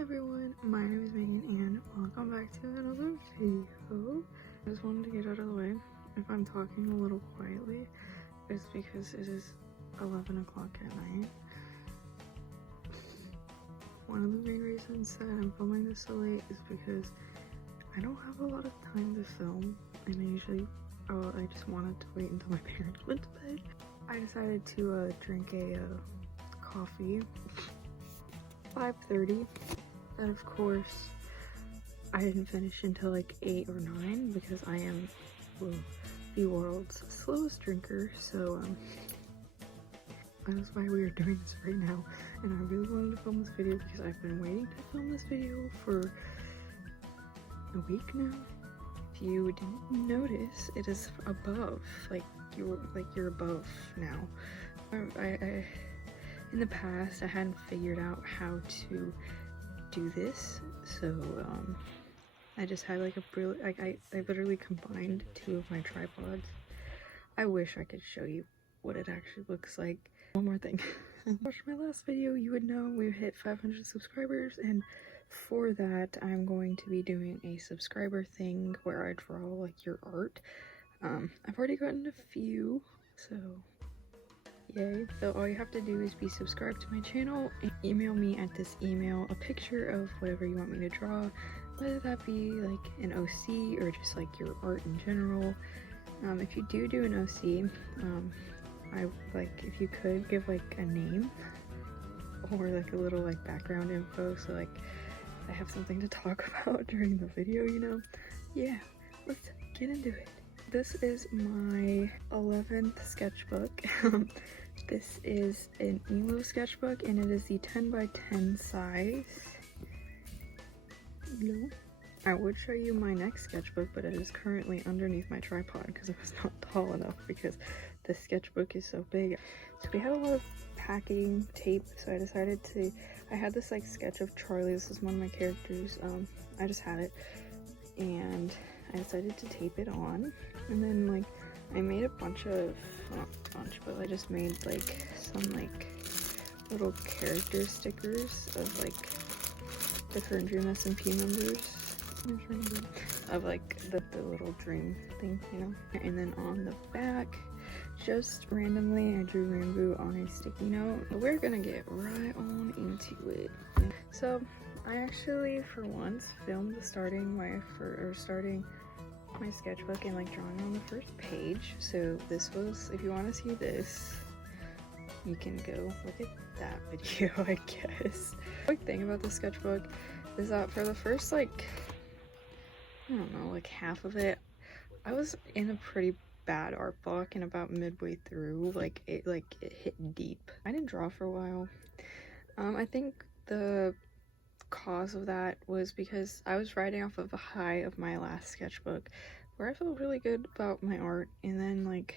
Hi everyone, my name is Megan and welcome back to another video. I just wanted to get out of the way. If I'm talking a little quietly, it's because it is 11 o'clock at night. One of the main reasons that I'm filming this so late is because I don't have a lot of time to film, and I just wanted to wait until my parents went to bed. I decided to drink a coffee 5:30, and of course I didn't finish until like 8 or 9 because I am the world's slowest drinker, so that's why we are doing this right now. And I really wanted to film this video because I've been waiting to film this video for a week now. If you didn't notice, it is above, you're above now. In the past, I hadn't figured out how to do this, so I just had like a brilliant, I literally combined two of my tripods. I wish I could show you what it actually looks like. One more thing. If you watched my last video, you would know we hit 500 subscribers, and for that, I'm going to be doing a subscriber thing where I draw like your art. I've already gotten a few, so yay. So all you have to do is be subscribed to my channel and email me at this email a picture of whatever you want me to draw, whether that be like an OC or just like your art in general. If you do an OC, I like if you could give like a name or like a little like background info, so like I have something to talk about during the video, you know. Yeah, let's get into it. This is my 11th sketchbook. This is an emo sketchbook, and it is the 10 by 10 size. No. I would show you my next sketchbook, but it is currently underneath my tripod because it was not tall enough because the sketchbook is so big. So we had a lot of packing tape, so I decided I had this like sketch of Charlie. This is one of my characters. I just had it, and I decided to tape it on, and then like I made a bunch of, not a bunch, but I just made like some like little character stickers of like different Dream SMP members. Of like the little dream thing, you know. And then on the back, just randomly, I drew Rainbow on a sticky note. We're gonna get right on into it. So I actually, for once, filmed starting my sketchbook and like drawing on the first page. So this was, if you want to see this, you can go look at that video, I guess. Quick thing about the sketchbook is that for the first like, I don't know, like half of it, I was in a pretty bad art block, and about midway through, it hit deep. I didn't draw for a while. I think the cause of that was because I was riding off of a high of my last sketchbook where I felt really good about my art, and then like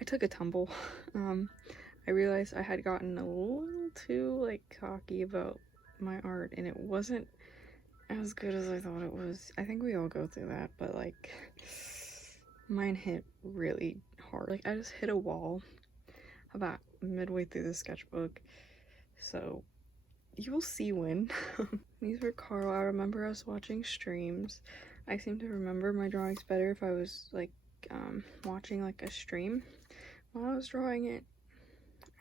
I took a tumble. I realized I had gotten a little too like cocky about my art, and it wasn't as good as I thought it was. I think we all go through that, but like mine hit really hard. Like I just hit a wall about midway through the sketchbook, so you will see when. These were Carl. I remember us watching streams. I seem to remember my drawings better if I was like watching like a stream while I was drawing it.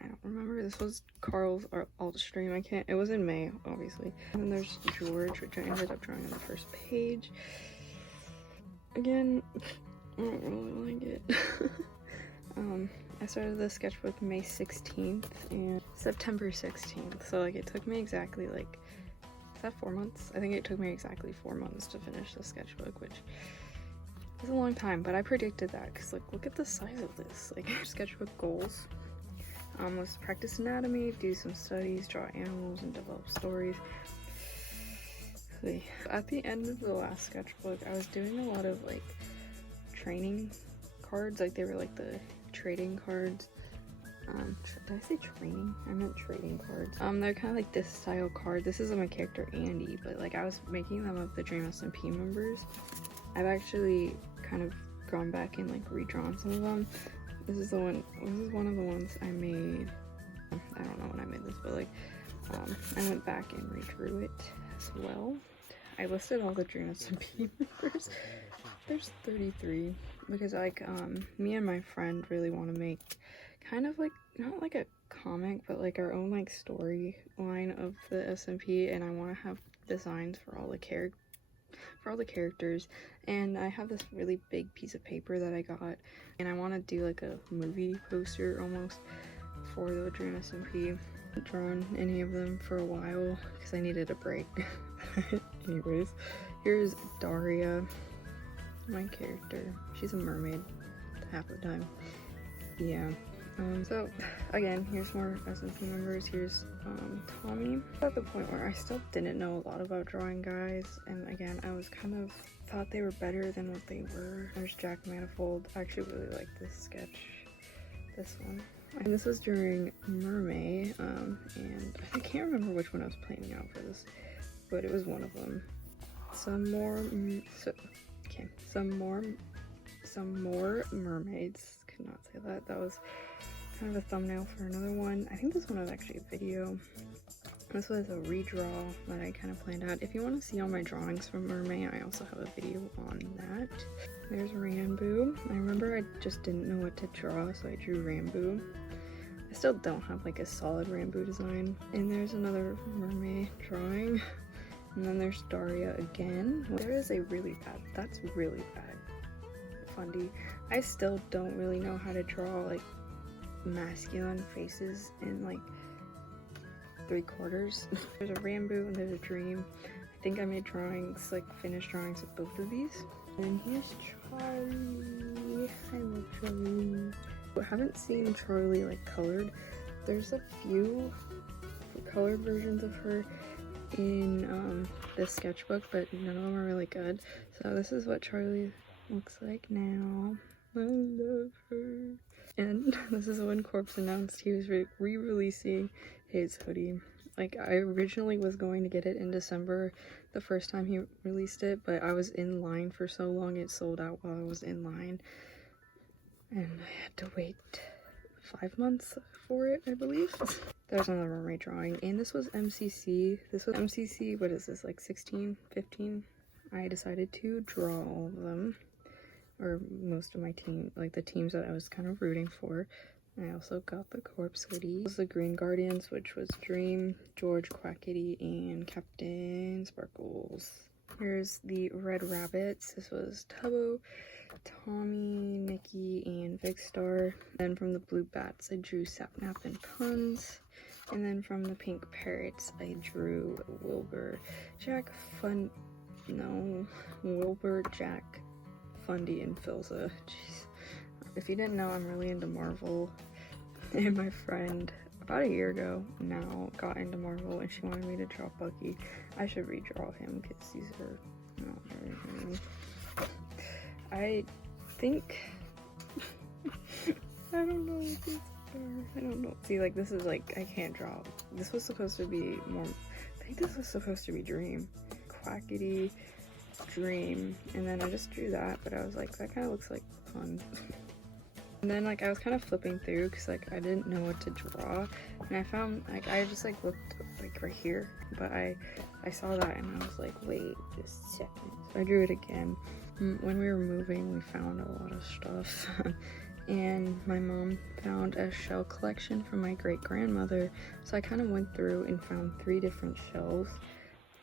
I don't remember. This was Carl's alt stream. It was in May, obviously. And then there's George, which I ended up drawing on the first page. Again, I don't really like it. I started the sketchbook May 16th and September 16th. So like it took me exactly like, is that 4 months? I think it took me exactly 4 months to finish the sketchbook, which is a long time, but I predicted that because like look at the size of this. Like sketchbook goals was practice anatomy, do some studies, draw animals, and develop stories. At the end of the last sketchbook, I was doing a lot of like training cards, like they were like the trading cards. Did I say training? I meant trading cards. They're kind of like this style card. This is of my character Andy, but like I was making them of the Dream SMP members. I've actually kind of gone back and like redrawn some of them. This is one of the ones I made. I don't know when I made this, but like I went back and redrew it as well. I listed all the Dream SMP members. There's 33 because like me and my friend really want to make kind of like not like a comic but like our own like storyline of the SMP, and I want to have designs for all the characters, and I have this really big piece of paper that I got, and I want to do like a movie poster almost for the Dream SMP. I haven't drawn any of them for a while because I needed a break. Anyways, here's Daria, my character. She's a mermaid half the time. Yeah. So again, here's more SMP members. Here's Tommy. At the point where I still didn't know a lot about drawing guys, and again, I was kind of thought they were better than what they were. There's Jack Manifold. I actually really like this sketch, this one. And this was during Mermaid, and I can't remember which one I was planning out for this, but it was one of them. Some more mermaids. Could not say that. That was kind of a thumbnail for another one. I think this one was actually a video. This was a redraw that I kind of planned out. If you want to see all my drawings from Mermaid, I also have a video on that. There's Rambo. I remember I just didn't know what to draw, so I drew Rambo. I still don't have like a solid Rambo design. And there's another Mermaid drawing. And then there's Daria again. There is a really bad, that's really bad Fundy. I still don't really know how to draw like masculine faces in like 3/4. There's a Rambo and there's a Dream. I think I made drawings, like finished drawings of both of these. And here's Charlie. I love Charlie. I haven't seen Charlie like colored. There's a few colored versions of her in this sketchbook, but none of them are really good. So this is what Charlie looks like now. I love her. And this is when Corpse announced he was re-releasing his hoodie. Like, I originally was going to get it in December the first time he released it, but I was in line for so long it sold out while I was in line, and I had to wait 5 months for it, I believe. There's another mermaid drawing, and this was MCC. This was MCC, what is this, like 16, 15? I decided to draw all of them, or most of my team, like the teams that I was kind of rooting for. I also got the Corpse hoodie. This was the Green Guardians, which was Dream, George, Quack Kitty, and Captain Sparkles. Here's the Red Rabbits. This was Tubbo, Tommy, Nikki, and Vigstar. Then from the Blue Bats, I drew Sapnap and Puns. And then from the Pink Parrots, I drew Wilbur, Jack, Wilbur, Jack, Fundy, and Filza. Jeez. If you didn't know, I'm really into Marvel, and my friend about a year ago now got into Marvel, and she wanted me to draw Bucky. I should redraw him because these are not very funny. I think I don't know what these are. I don't know. See, like, this is like, I can't draw. This was supposed to be more, I think this was supposed to be Dream, Quackity, Dream, and then I just drew that, but I was like, that kind of looks like fun. And then like I was kind of flipping through because like I didn't know what to draw, and I found like I just like looked like right here, but I saw that and I was like, wait just a second. So I drew it again. When we were moving, we found a lot of stuff and my mom found a shell collection from my great-grandmother, so I kind of went through and found 3 different shells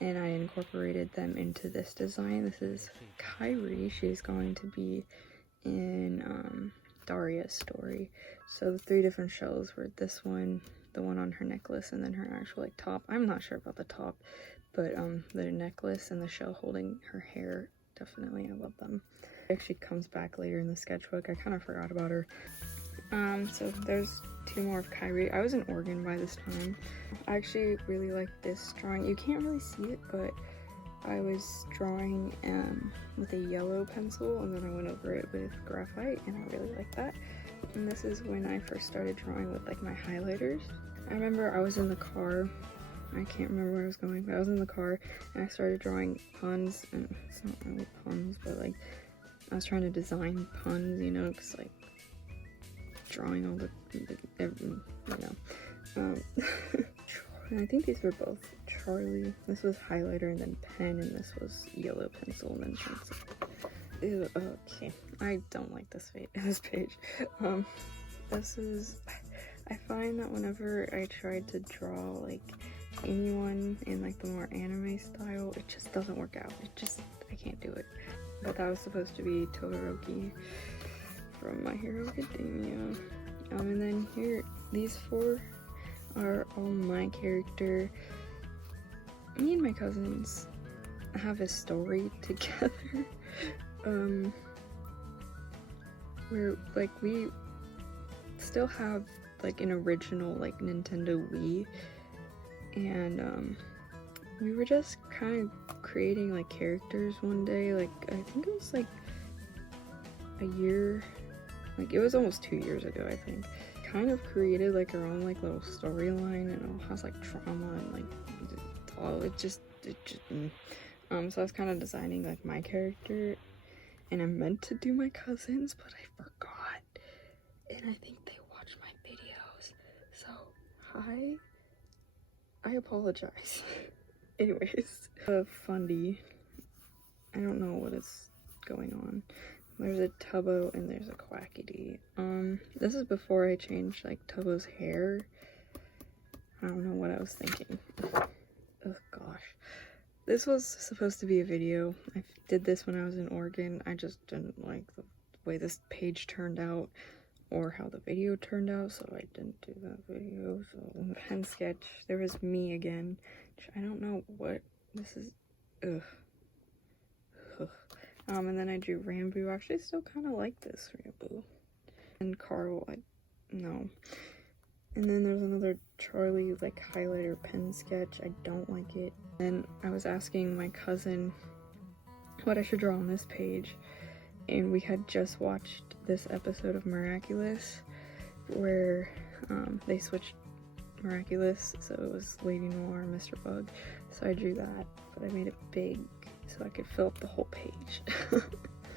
and I incorporated them into this design. This is Kyrie. She's going to be in Daria's story. So the 3 different shells were this one, the one on her necklace, and then her actual like top. I'm not sure about the top, but the necklace and the shell holding her hair, definitely, I love them. It actually comes back later in the sketchbook. I kind of forgot about her. So there's 2 more of Kyrie. I was in Oregon by this time. I actually really like this drawing. You can't really see it, but I was drawing with a yellow pencil, and then I went over it with graphite, and I really like that. And this is when I first started drawing with like my highlighters. I remember I was in the car. I can't remember where I was going, but I was in the car and I started drawing puns, and it's not really puns, but like I was trying to design puns, you know, because like drawing all the, you know. And I think these were both Charlie. This was highlighter and then pen, and this was yellow pencil and then pencil. Ew, okay. I don't like this page. This is, I find that whenever I try to draw like anyone in like the more anime style, it just doesn't work out. I can't do it. But that was supposed to be Todoroki from My Hero Academia. And then here, these four are all my character. Me and my cousins have a story together. Where like we still have like an original like Nintendo Wii, and we were just kind of creating like characters one day. Like I think it was like a year, like it was almost 2 years ago, I think. Kind of created like our own like little storyline, and it all has like trauma and like so I was kind of designing like my character, and I meant to do my cousins, but I forgot, and I think they watch my videos, so I apologize. Anyways, Fundy, I don't know what is going on. There's a Tubbo and there's a Quackity. This is before I changed like Tubbo's hair. I don't know what I was thinking. Oh gosh. This was supposed to be a video. I did this when I was in Oregon. I just didn't like the way this page turned out or how the video turned out, so I didn't do that video. So pen sketch, there was me again. I don't know what this is. Ugh. And then I drew Rambo. Actually, I still kind of like this Rambo. And Carl, no. And then there's another Charlie, like, highlighter pen sketch. I don't like it. And I was asking my cousin what I should draw on this page. And we had just watched this episode of Miraculous, where they switched Miraculous. So it was Lady Noir and Mr. Bug. So I drew that, but I made it big so I could fill up the whole page.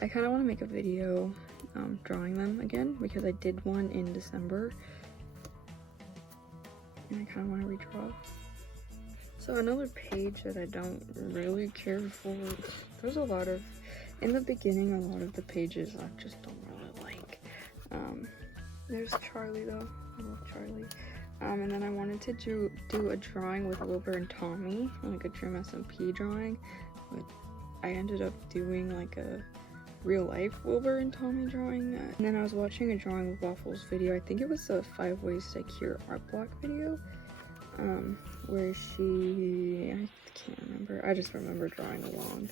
I kind of want to make a video drawing them again, because I did one in December. And I kind of want to redraw. So another page that I don't really care for, there's a lot of, in the beginning, a lot of the pages I just don't really like. There's Charlie though, I love Charlie. And then I wanted to do a drawing with Wilbur and Tommy, like a Trim SMP drawing, but I ended up doing like a real life Wilbur and Tommy drawing. And then I was watching a Drawing with Waffles video. I think it was a 5 ways to cure art block video, where I can't remember. I just remember drawing along,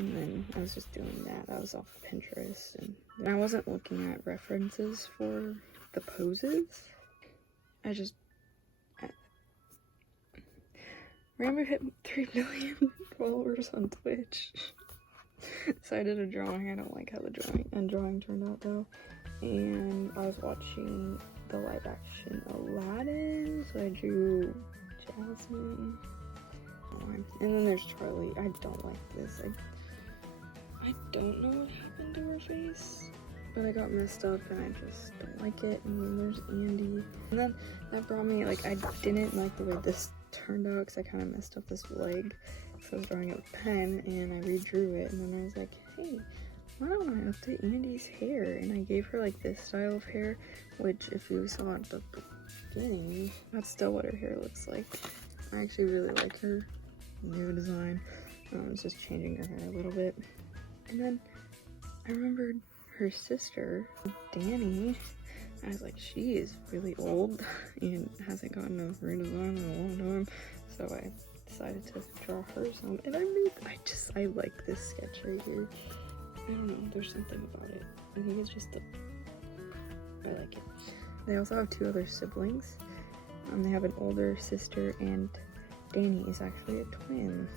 and then I was just doing that. I was off of Pinterest, and I wasn't looking at references for the poses. Rambo hit 3 million followers on Twitch. So I did a drawing. I don't like how the drawing turned out though. And I was watching the live action Aladdin, so I drew Jasmine. And then there's Charlie. I don't like this. I don't know what happened to her face, but I got messed up and I just don't like it. And then there's Andy. And then that brought me, like, I didn't like the way this turned out because I kind of messed up this leg. So I was drawing it with a pen and I redrew it, and then I was like, hey, why don't I update Andy's hair? And I gave her like this style of hair, which if you saw at the beginning, that's still what her hair looks like. I actually really like her new design. It's just changing her hair a little bit. And then I remembered her sister, Danny. I was like, she is really old and hasn't gotten a redesign in a long time. So I decided to draw her some, and I like this sketch right here. I don't know, there's something about it. I think it's just I like it. They also have 2 other siblings. They have an older sister, and Danny is actually a twin.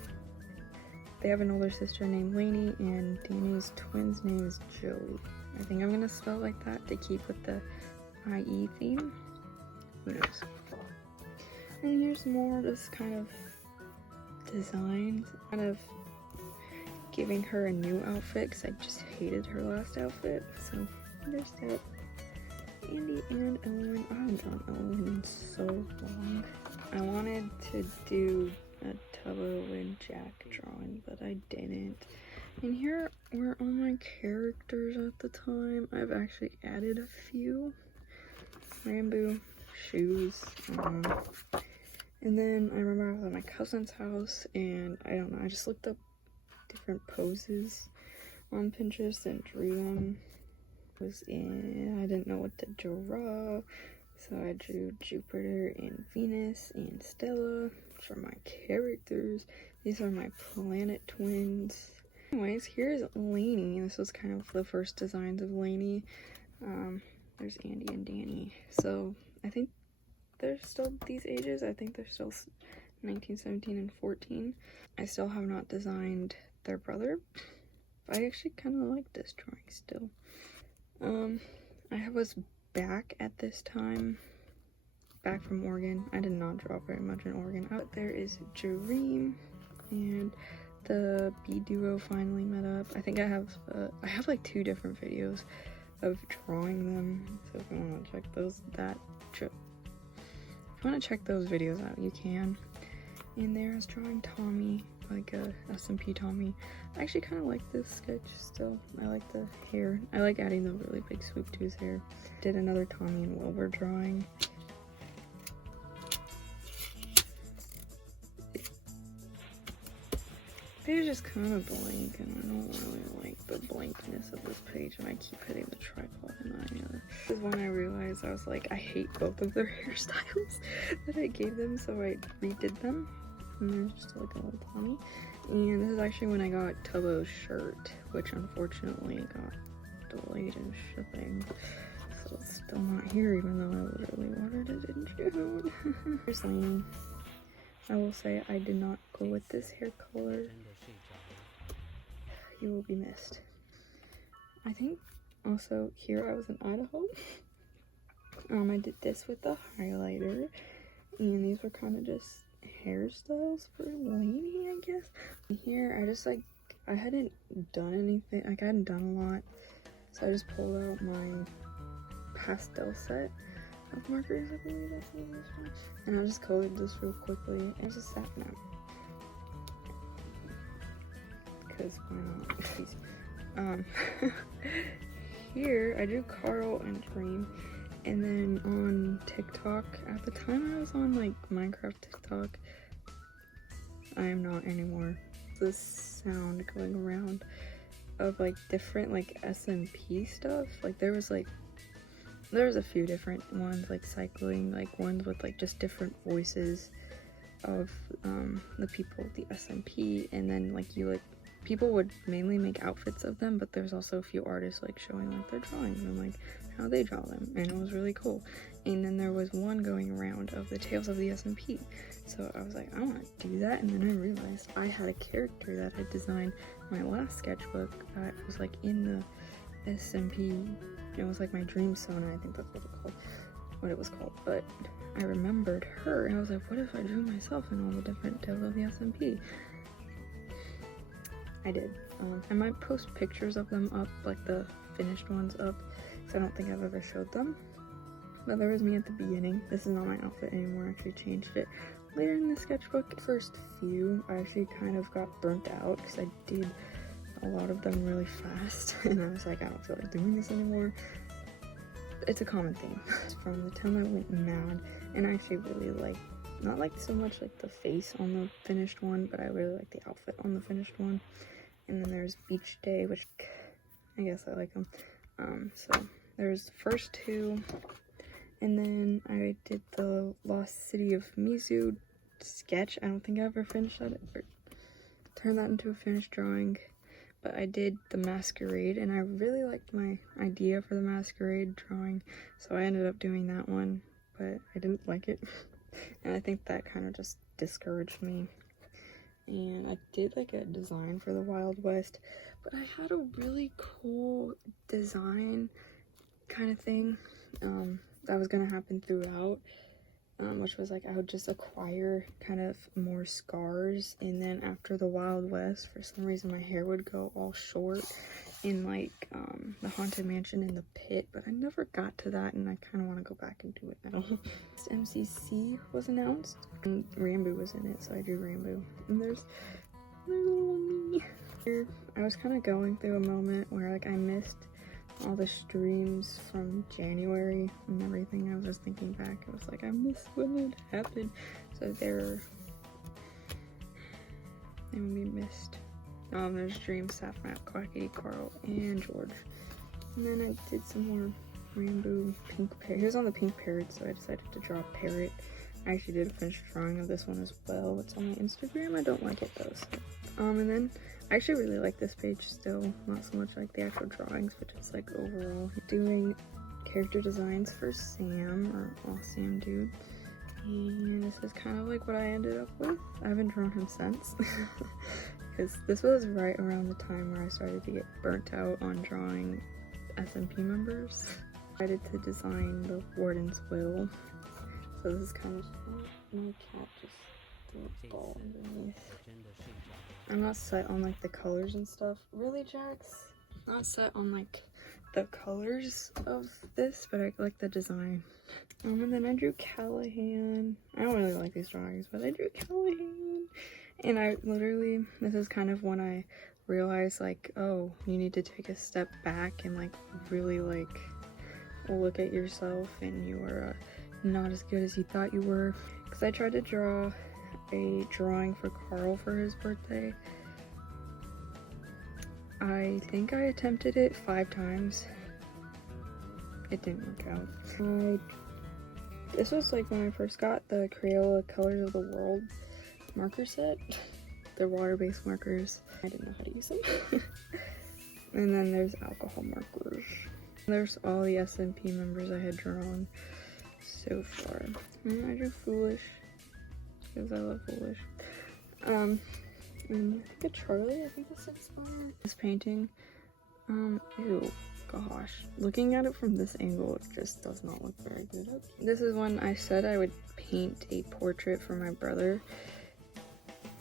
They have an older sister named Lainey, and Danny's twin's name is Joey. I think I'm gonna spell it like that to keep with the IE theme. Who knows? And here's more of this kind of design, kind of giving her a new outfit because I just hated her last outfit. So there's that. Andy and Ellen. I haven't drawn Ellen in so long. I wanted to do a Tubbo and Jack drawing, but I didn't. And here were all my characters at the time. I've actually added a few. Rambo, shoes, and then I remember I was at my cousin's house, and I don't know, I just looked up different poses on Pinterest and drew them. I didn't know what to draw, so I drew Jupiter and Venus and Stella for my characters. These are my planet twins. Anyways, here's Lainey. This was kind of the first designs of Lainey. There's Andy and Danny. So I think they're still these ages. I think they're still 19, 17, and 14. I still have not designed their brother. I actually kind of like this drawing still. I was back at this time, back from Oregon. I did not draw very much in Oregon. But there is Jareem, and the B duo finally met up. I think I have like 2 different videos of drawing them. So if you want to check those videos out, you can. And there's drawing Tommy, like a S&P Tommy. I actually kind of like this sketch still. I like the hair. I like adding the really big swoop to his hair. Did another Tommy and Wilbur drawing. Page is kind of blank, and I don't really like the blankness of this page, and I keep hitting the tripod, and this is when I realized I was like, I hate both of their hairstyles that I gave them, so I redid them. And there's just like a little Tommy. And this is actually when I got Tubbo's shirt, which unfortunately got delayed in shipping. So it's still not here, even though I literally ordered it in June. Here's Lainey. I will say I did not go with this hair color. You will be missed. I think also here I was in Idaho. I did this with the highlighter, and these were kind of just hairstyles for Lainey, I guess. Here I just I hadn't done anything, I hadn't done a lot, so I just pulled out my pastel set of markers, I believe that's what this one, and I just colored this real quickly. It's a sap map, because why not? Here I drew Carl and Dream. And then on TikTok, at the time I was on like Minecraft TikTok, I am not anymore. This sound going around of like different like SMP stuff. Like there was a few different ones, like cycling, like ones with like just different voices of the people of the SMP, and then people would mainly make outfits of them, but there's also a few artists like showing like their drawings and like how they draw them, and it was really cool. And then there was one going around of the Tales of the SMP, so I was like, I want to do that. And then I realized I had a character that I designed my last sketchbook that was like in the SMP. It was like my dream Sona, I think that's what it was called. But I remembered her, and I was like, what if I drew myself in all the different Tales of the SMP? I did. I might post pictures of them up, like the finished ones up, because I don't think I've ever showed them. But there was me at the beginning. This is not my outfit anymore. I actually changed it later in the sketchbook. First few, I actually kind of got burnt out because I did a lot of them really fast, and I was like, I don't feel like doing this anymore. It's a common theme. From the time I went mad, and I actually really not so much like the face on the finished one, but I really like the outfit on the finished one. And then there's Beach Day, which I guess I like them. So there's the first 2, and then I did the Lost City of Mizu sketch. I don't think I ever finished that or turned that into a finished drawing, but I did the Masquerade, and I really liked my idea for the Masquerade drawing, so I ended up doing that one, but I didn't like it. And I think that kind of just discouraged me. And I did like a design for the Wild West, but I had a really cool design kind of thing that was gonna happen throughout, which was like I would just acquire kind of more scars, and then after the Wild West, for some reason my hair would go all short, in like the haunted mansion in the pit, but I never got to that, and I kind of want to go back and do it now. MCC was announced and Rambo was in it, so I drew Rambo. And there's little me. Here, I was kind of going through a moment where like I missed all the streams from January and everything. I was just thinking back, I was like, I missed when it happened. So they will be missed. There's Dream, Sapnap, Quacky, Carl, and George. And then I did some more Rainbow Pink Parrot. He was on the Pink Parrot, so I decided to draw a parrot. I actually did a finished drawing of this one as well. It's on my Instagram. I don't like it though. So. And then I actually really like this page still. Not so much like the actual drawings, but just like overall. Doing character designs for Sam, or Sam Dude. And this is kind of like what I ended up with. I haven't drawn him since. Because this was right around the time where I started to get burnt out on drawing SMP members. I decided to design the Warden's Will. So this is kind of my cat just threw a ball underneath. I'm not set on like the colors and stuff. Really, Jax? Not set on like the colors of this, but I like the design. And then I drew Callahan. I don't really like these drawings, but I drew Callahan. And I literally, this is kind of when I realized like, oh, you need to take a step back and like really like look at yourself, and you are not as good as you thought you were. Because I tried to draw a drawing for Carl for his birthday. I think I attempted it 5 times. It didn't work out. This was like when I first got the Crayola Colors of the World marker set. They're water-based markers. I didn't know how to use them. And then there's alcohol markers. There's all the SMP members I had drawn so far. And I drew Foolish because I love Foolish. And I think a Charlie, I think this inspired this painting. Ew, gosh. Looking at it from this angle, it just does not look very good. This is when I said I would paint a portrait for my brother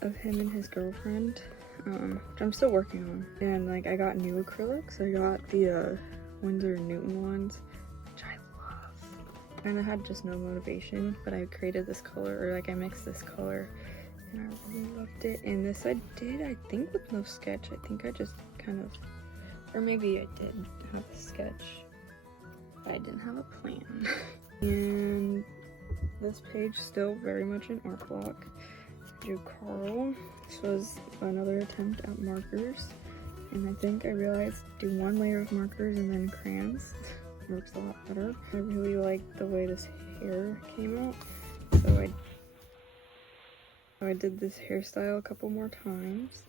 of him and his girlfriend, which I'm still working on. And like I got new acrylics. I got the Winsor & Newton ones, which I love. And I had just no motivation, but I created this color, or like I mixed this color, and I really loved it. And this I did, I think, with no sketch. I think I just kind of, or maybe I did have a sketch, but I didn't have a plan. And this page still very much an art block. I drew Carl. This was another attempt at markers, and I think I realized do 1 layer of markers and then crayons works a lot better. I really like the way this hair came out, so I did this hairstyle a couple more times.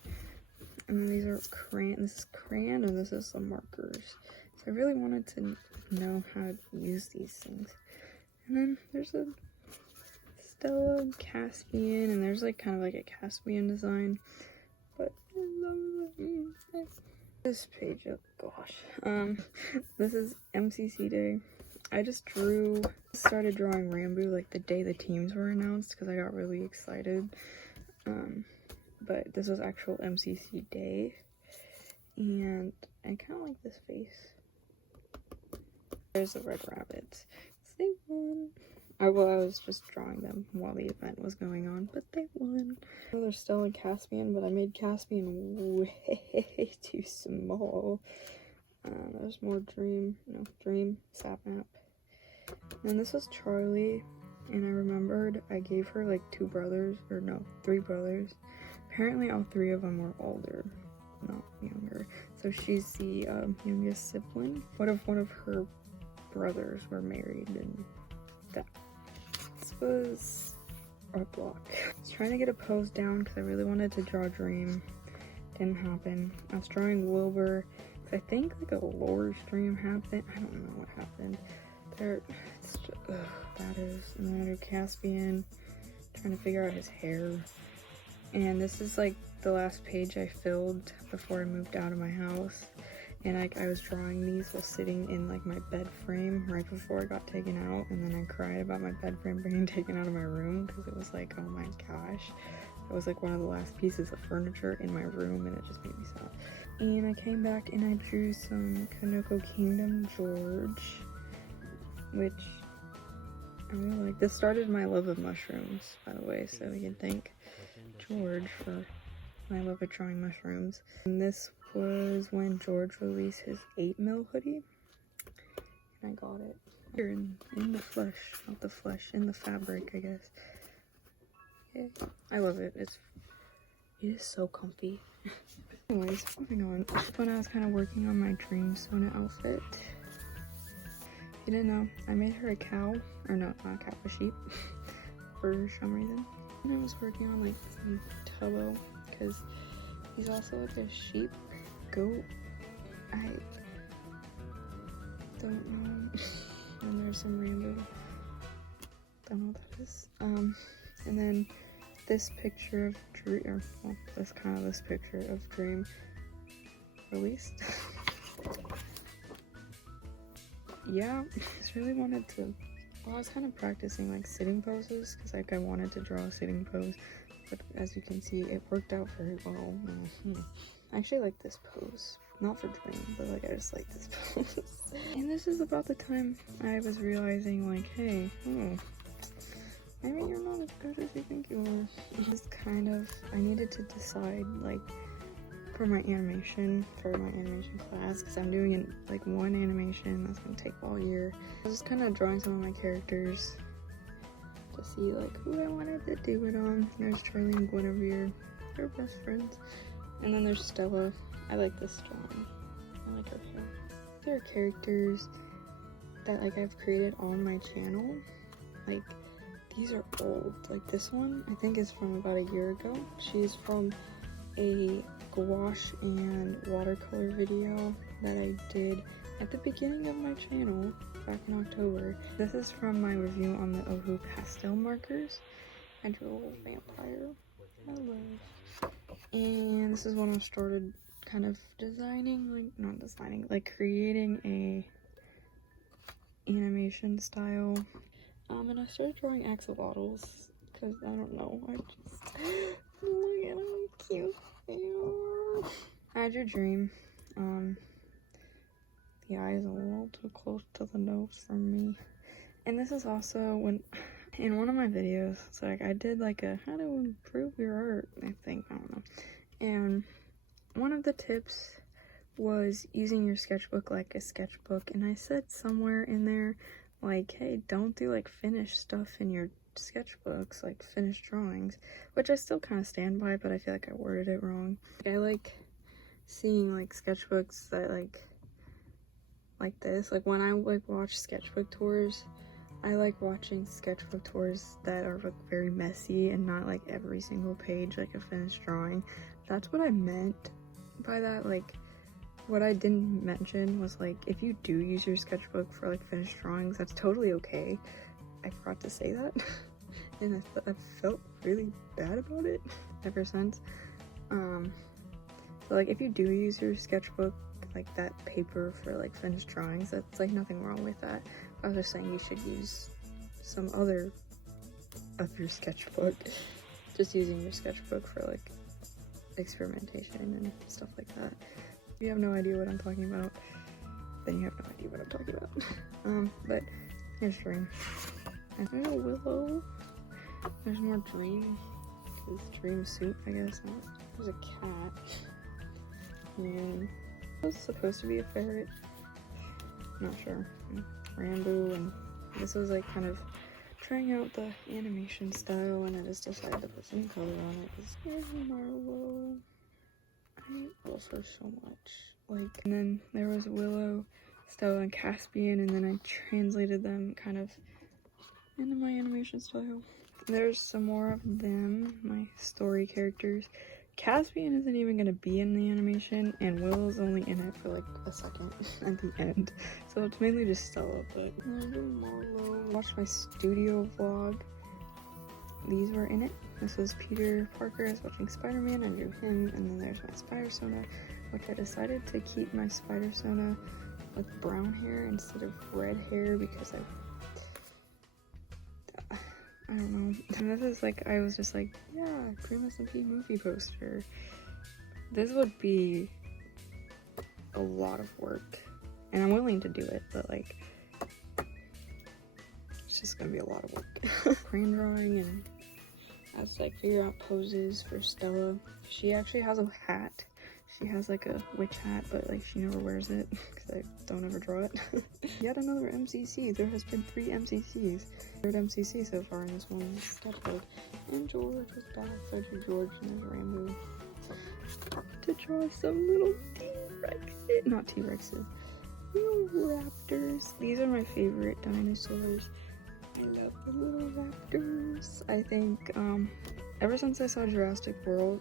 And then these are crayon. This is crayon, and this is some markers. So I really wanted to know how to use these things. And then there's a Stella Caspian, and there's like kind of like a Caspian design. But this page, oh gosh. This is MCC Day. I just started drawing Rambo like the day the teams were announced because I got really excited. But this was actual MCC Day, and I kind of like this face. There's the red rabbits. They won. I was just drawing them while the event was going on, but they won. Well, there's still a Caspian, but I made Caspian way too small. There's more Dream, Sapnap. And this was Charlie, and I remembered I gave her like 3 brothers. Apparently all 3 of them were older, not younger. So she's the youngest sibling. What if one of her brothers were married and that? This was art block. I was trying to get a pose down because I really wanted to draw Dream. Didn't happen. I was drawing Wilbur because I think like a lore stream happened. I don't know what happened. That is. And then I drew Caspian, trying to figure out his hair. And this is like the last page I filled before I moved out of my house. And I was drawing these while sitting in like my bed frame right before I got taken out. And then I cried about my bed frame being taken out of my room because it was like, oh my gosh. It was like one of the last pieces of furniture in my room, and it just made me sad. And I came back and I drew some Kanoko Kingdom George, which I really like. This started my love of mushrooms, by the way, so we can thank George for my love of drawing mushrooms. And this was when George released his 8mm hoodie, and I got it here in the flesh, not the flesh, in the fabric, I guess. Yeah, I love it. It is so comfy. Anyways, moving on. When I was kind of working on my dream Sona outfit, you didn't know, I made her a cow, or no, not a cow, a sheep, for some reason. And I was working on like some Tubbo, because he's also like a sheep, goat, I don't know. And there's some random, don't know what that is. And then this picture of Dream, or well, this picture of Dream released. Yeah, I just really wanted to, well, I was kind of practicing like sitting poses, because like I wanted to draw a sitting pose, but as you can see, it worked out very well. I actually like this pose, not for Dream, but like I just like this pose. And this is about the time I was realizing like, hey, maybe you're not as good as you think you are. Just kind of, I needed to decide like for my animation class, because I'm doing like one animation that's gonna take all year. I was just kind of drawing some of my characters to see like who I wanted to do it on. There's Charlie and Guinevere, they're best friends. And then there's Stella. I like this drawing. I like her hair. There are characters that like I've created on my channel. Like these are old. Like this one I think is from about a year ago. She's from a gouache and watercolor video that I did at the beginning of my channel back in October. This is from my review on the Ohu pastel markers. I drew a little vampire. I love. And this is when I started kind of creating a animation style. And I started drawing axolotls because I don't know, I just look at how cute they are. I drew Dream. The eye is a little too close to the nose for me. And this is also when in one of my videos, it's like I did like a how to improve your art, I think, I don't know. And one of the tips was using your sketchbook like a sketchbook, and I said somewhere in there like, hey, don't do like finished stuff in your sketchbooks, like finished drawings, which I still kind of stand by, but I feel like I worded it wrong. I like seeing like sketchbooks that like this, like when I like watch sketchbook tours, I like watching sketchbook tours that are like very messy and not like every single page like a finished drawing. That's what I meant by that. Like what I didn't mention was like if you do use your sketchbook for like finished drawings, that's totally okay. I forgot to say that and I felt really bad about it ever since. So like if you do use your sketchbook, like that paper for like finished drawings, that's like nothing wrong with that. I was just saying you should use some other of your sketchbook. Just using your sketchbook for like experimentation and stuff like that. If you have no idea what I'm talking about, then you have no idea what I'm talking about. But here's Dream. I think a Willow. There's more Dream. It's Dream soup, I guess. There's a cat. And it was supposed to be a ferret. Not sure. Rambo, and this was like kind of trying out the animation style, and I just decided to put some color on it. Here's Marlo. I love her so much. Like, and then there was Willow, Stella, and Caspian, and then I translated them kind of into my animation style. There's some more of them, my story characters. Caspian isn't even going to be in the animation, and Willow's only in it for like a second at the end. So it's mainly just Stella, but I do Marlo. Watch my studio vlog. These were in it. This was Peter Parker. I was watching Spider-Man. I drew him, and then there's my spider Sona, which I decided to keep my spider Sona with brown hair instead of red hair because I I don't know. And this is like, I was just like, yeah, Cream SMP movie poster. This would be a lot of work. And I'm willing to do it, but like, it's just gonna be a lot of work. Crane drawing, and I have to like figure out poses for Stella. She actually has a hat. She has like a witch hat, but like she never wears it because I don't ever draw it. Yet another MCC. There has been 3 MCCs. 3rd MCC so far in this one sketchbook. And George was back. So I drew George and there's Rambo. To draw some little T-Rexes. Not T-Rexes. Little raptors. These are my favorite dinosaurs. I love the little raptors. I think ever since I saw Jurassic World,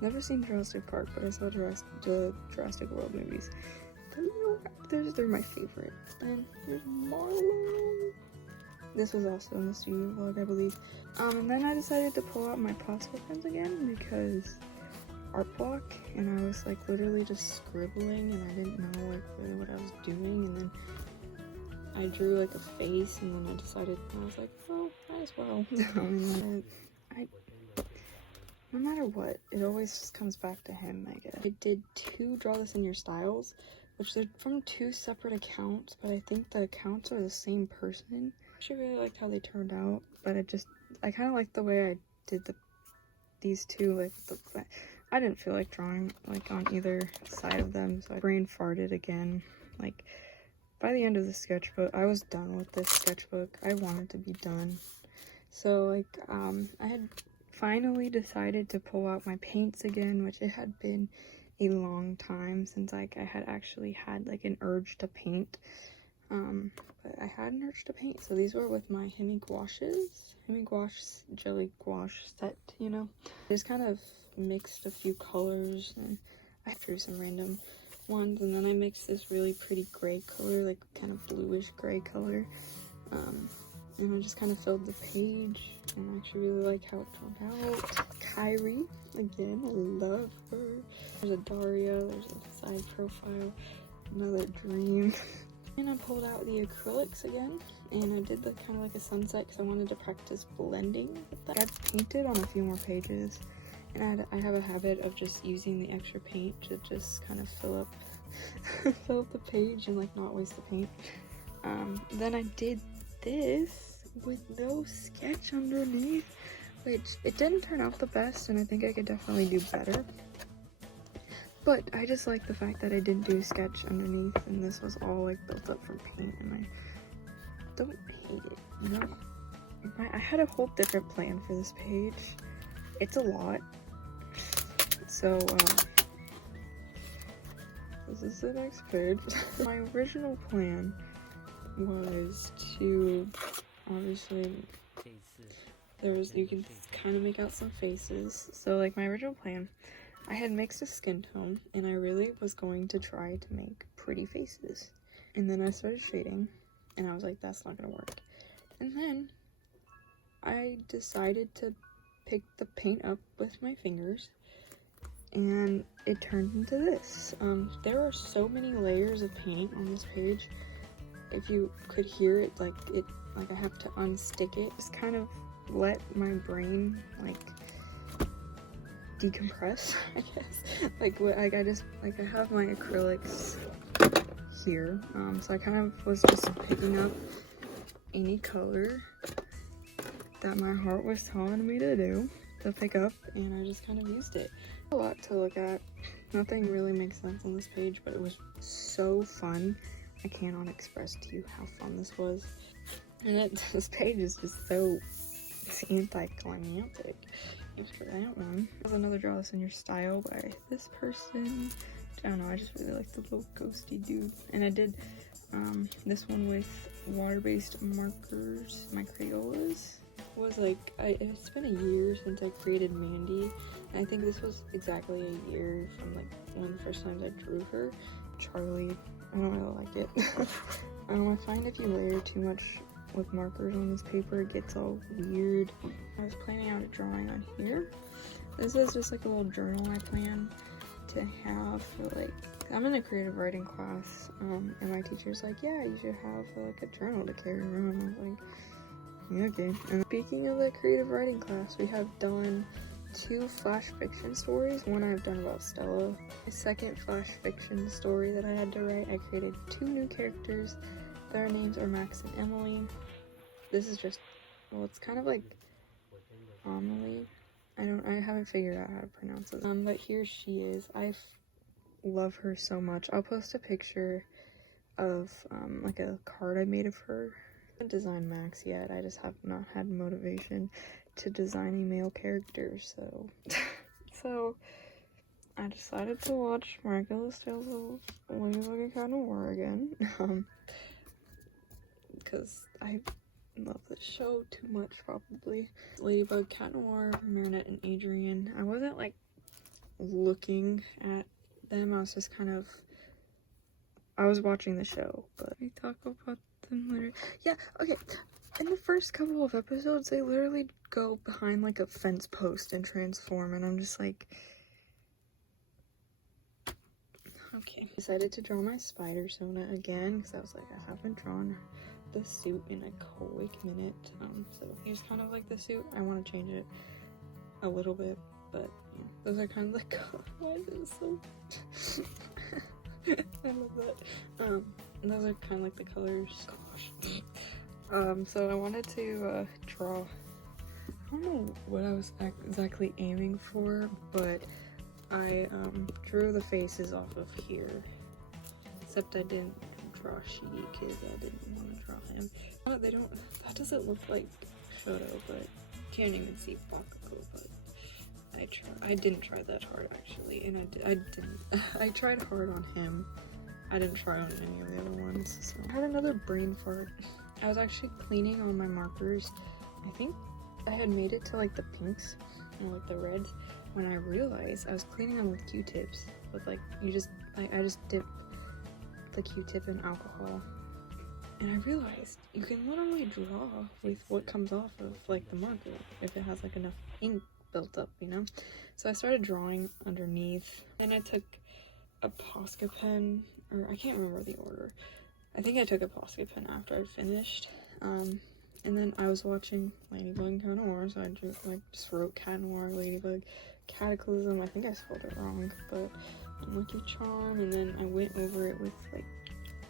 never seen Jurassic Park, but I saw the Jurassic World movies. The little raptors, they're my favorite. And there's Marlo. This was also in the studio vlog, I believe. And then I decided to pull out my pastel pens again because art block, and I was like literally just scribbling, and I didn't know like really what I was doing, and then I drew like a face, and then I decided, I was like, well, might as well. And no matter what, it always just comes back to him, I guess. I did 2 Draw This in Your styles, which they're from 2 separate accounts, but I think the accounts are the same person. I actually really liked how they turned out, but I kind of liked the way I did these 2, like I didn't feel like drawing like on either side of them, so I brain farted again. Like by the end of the sketchbook, I was done with this sketchbook. I wanted to be done. So like I had finally decided to pull out my paints again, which it had been a long time since like I had actually had like an urge to paint. But I had an urge to paint, so these were with my Hemi gouache jelly gouache set, you know. I just kind of mixed a few colors, and I drew some random ones, and then I mixed this really pretty gray color, like kind of bluish gray color, and I just kind of filled the page, and I actually really like how it turned out. Kyrie, again, I love her. There's a Daria, there's a side profile, another dream. And I pulled out the acrylics again, and I did the kind of like a sunset because I wanted to practice blending with that. I've painted on a few more pages, and I have a habit of just using the extra paint to just kind of fill up the page and like not waste the paint. Then I did this with no sketch underneath, which it didn't turn out the best, and I think I could definitely do better. But I just like the fact that I didn't do a sketch underneath, and this was all like built up from paint, and I don't hate it, you know? I had a whole different plan for this page. It's a lot. So, this is the next page. My original plan was to, obviously, you can kind of make out some faces. So like my original plan, I had mixed a skin tone, and I really was going to try to make pretty faces. And then I started shading, and I was like, that's not gonna work. And then I decided to pick the paint up with my fingers, and it turned into this. There are so many layers of paint on this page. If you could hear it, like I have to unstick it. Just kind of let my brain like decompress, I guess. I have my acrylics here, so I kind of was just picking up any color that my heart was telling me to do, to pick up, and I just kind of used it. A lot to look at. Nothing really makes sense on this page, but it was so fun. I cannot express to you how fun this was. And this page is just so anticlimactic after that one. There's another Draw This in Your Style by this person. I don't know, I just really like the little ghosty dude. And I did this one with water-based markers, my Crayolas. It's been a year since I created Mandy, and I think this was exactly a year from like one of the first times I drew her. Charlie, I don't really like it. I find if you layer too much with markers on this paper, it gets all weird. I was planning out a drawing on here. This is just like a little journal I plan to have for like, I'm in a creative writing class, and my teacher's like, yeah, you should have like a journal to carry around. I was like, Okay. And speaking of the creative writing class, we have done 2 flash fiction stories. One I've done about Stella. The second flash fiction story that I had to write, I created 2 new characters. Their names are Max and Emily. This is just, well, it's kind of like Amelie. I haven't figured out how to pronounce it. But here she is. I love her so much. I'll post a picture of like a card I made of her. I haven't designed Max yet. I just have not had motivation to design a male character, so I decided to watch Miraculous Tales of Ladybug and Cat Noir again, because I love this show too much, probably. Ladybug, Cat Noir, Marinette, and Adrian. I wasn't like looking at them, I was just kind of, I was watching the show, but we talk about them later. Yeah, okay. In the first couple of episodes, they literally go behind like a fence post and transform, and I'm just like, okay. Decided to draw my spider Sona again, because I was like, I haven't drawn the suit in a quick minute. So here's kind of like the suit. I want to change it a little bit, but yeah, those are kind of the colors. Why is it so I love that. And those are kind of like the colors. Gosh. So I wanted to draw, I don't know what I was exactly aiming for, but I drew the faces off of here, except I didn't draw Shidi because I didn't want to draw him. They don't, that doesn't look like Shoto, but can't even see Bakugo, but I didn't try that hard actually, and I tried hard on him. I didn't try on any of the other ones. So I had another brain fart. I was actually cleaning on my markers. I think I had made it to like the pinks and like the reds when I realized I was cleaning them with Q-tips. With like, I just dip the Q-tip in alcohol. And I realized you can literally draw with what comes off of like the marker if it has like enough ink built up, you know? So I started drawing underneath, and I took a Posca pen, or I can't remember the order. I think I took a Posca pen after I finished, and then I was watching Ladybug and Cat Noir, so I just wrote Cat Noir, Ladybug, Cataclysm. I think I spelled it wrong, but Unlucky Charm, and then I went over it with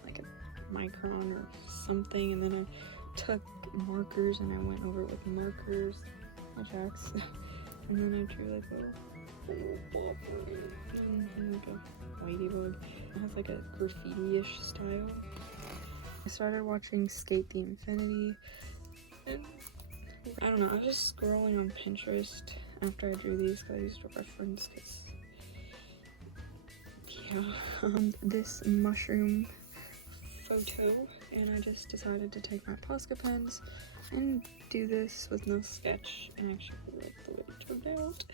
like a micron or something, and then I took markers and I went over it with markers, Ajax, and then I drew like a little bopper and like a ladybug. It has like a graffiti-ish style. I started watching Skate the Infinity, and I don't know, I was just scrolling on Pinterest after I drew these because I used to reference, because yeah, this mushroom photo, and I just decided to take my Posca pens and do this with no sketch, and actually like the way it turned out.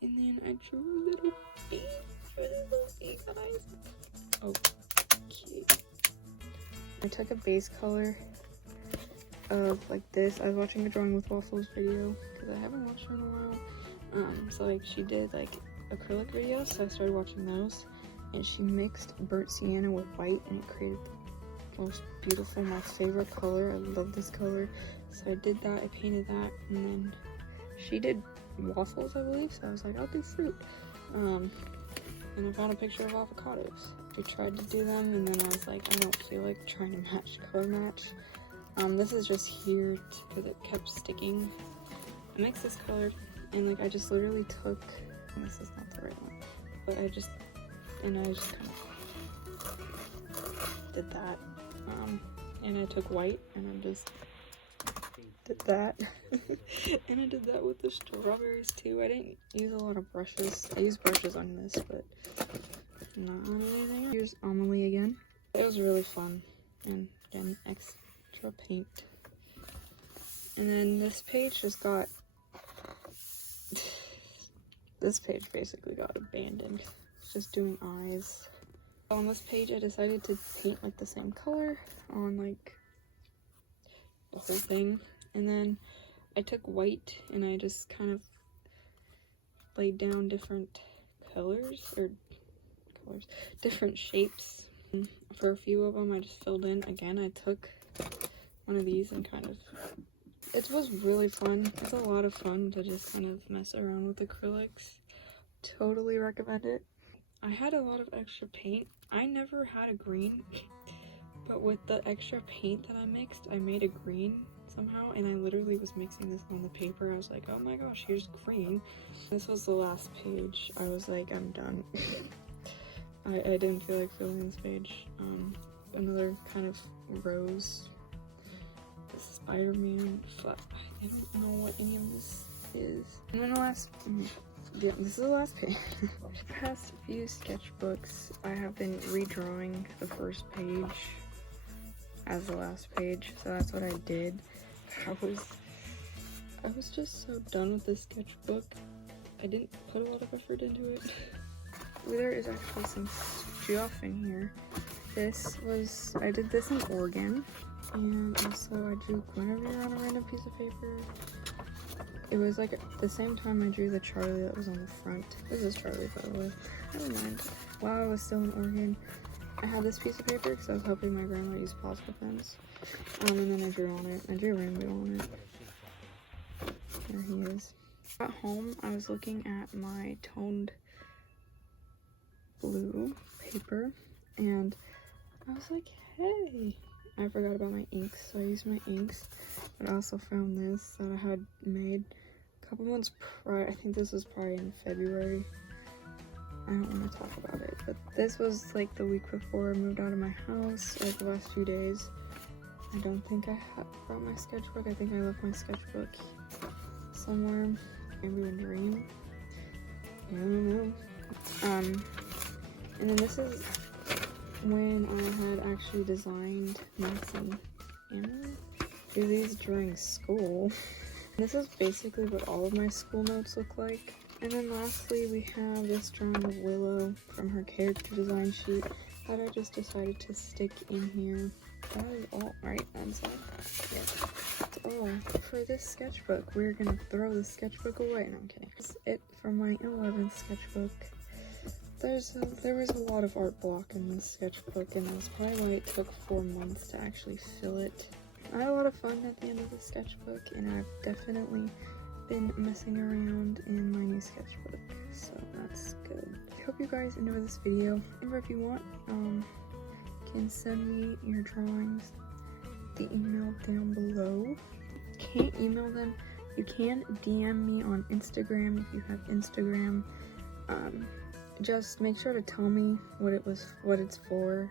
And then I drew little feet for the little feet guys. Oh, cute. I took a base color of like this. I was watching a Drawing with Waffles video because I haven't watched her in a while. So like she did like acrylic videos, so I started watching those, and she mixed burnt sienna with white, and it created the most beautiful, my favorite color. I love this color. So I did that, I painted that, and then she did waffles, I believe, so I was like, I'll do fruit. And I found a picture of avocados. I tried to do them, and then I was like, I don't feel like trying to color match. This is just here because it kept sticking. I mixed this color, and like I just literally took, and this is not the right one, but I just kind of did that. And I took white, and I just did that. And I did that with the strawberries too. I didn't use a lot of brushes. I used brushes on this, but not on anything. Here's Amelie again. It was really fun, and again, extra paint. And then this page just got, this page basically got abandoned. It's just doing eyes. On this page, I decided to paint like the same color on like the whole thing, and then I took white and I just kind of laid down different different shapes. And for a few of them, I just filled in. Again, I took one of these and kind of It was really fun. It's a lot of fun to just kind of mess around with acrylics. Totally recommend it. I had a lot of extra paint. I never had a green, but with the extra paint that I mixed, I made a green somehow, and I literally was mixing this on the paper. I was like, oh my gosh, here's green. This was the last page. I was like, I'm done. I didn't feel like filling this page. Another kind of rose, Spider-Man. I don't know what any of this is. And then the last, yeah, this is the last page. The past few sketchbooks, I have been redrawing the first page as the last page, so that's what I did. I was just so done with this sketchbook. I didn't put a lot of effort into it. There is actually some stuff in here. I did this in Oregon, and also I drew Guinevere on a random piece of paper. It was like at the same time I drew the Charlie that was on the front. This is Charlie, by the way. Never mind. While I was still in Oregon, I had this piece of paper because I was helping my grandma use pasta pens. And then I drew on it. I drew a rainbow on it. There he is. At home, I was looking at my toned blue paper, and I was like, hey, I forgot about my inks, so I used my inks, but I also found this that I had made a couple months prior. I think this was probably in February. I don't want to talk about it, but this was like the week before I moved out of my house, like the last few days. I don't think I brought my sketchbook. I think I left my sketchbook somewhere, maybe a dream. I don't know. And then this is when I had actually designed Maxie. Do these during school. This is basically what all of my school notes look like. And then lastly, we have this drawing of Willow from her character design sheet that I just decided to stick in here. That is all, right? That's all. Yeah. That's all for this sketchbook. We're gonna throw the sketchbook away. No, I'm kidding. That's it for my 11th sketchbook. There was a lot of art block in this sketchbook, and that's probably why it took 4 months to actually fill it. I had a lot of fun at the end of the sketchbook, and I've definitely been messing around in my new sketchbook, so that's good. I hope you guys enjoyed this video, and if you want, you can send me your drawings, the email down below. Can't email them, you can DM me on Instagram if you have Instagram. Just make sure to tell me what it's for,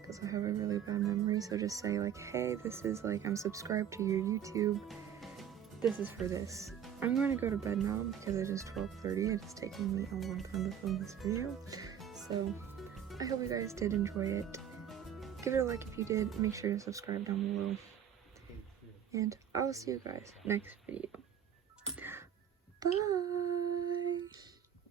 because I have a really bad memory. So just say like, hey, this is like, I'm subscribed to your YouTube. This is for this. I'm going to go to bed now because it is 12:30. It's taking me a long time to film this video. So I hope you guys did enjoy it. Give it a like if you did. Make sure to subscribe down below. And I will see you guys next video. Bye!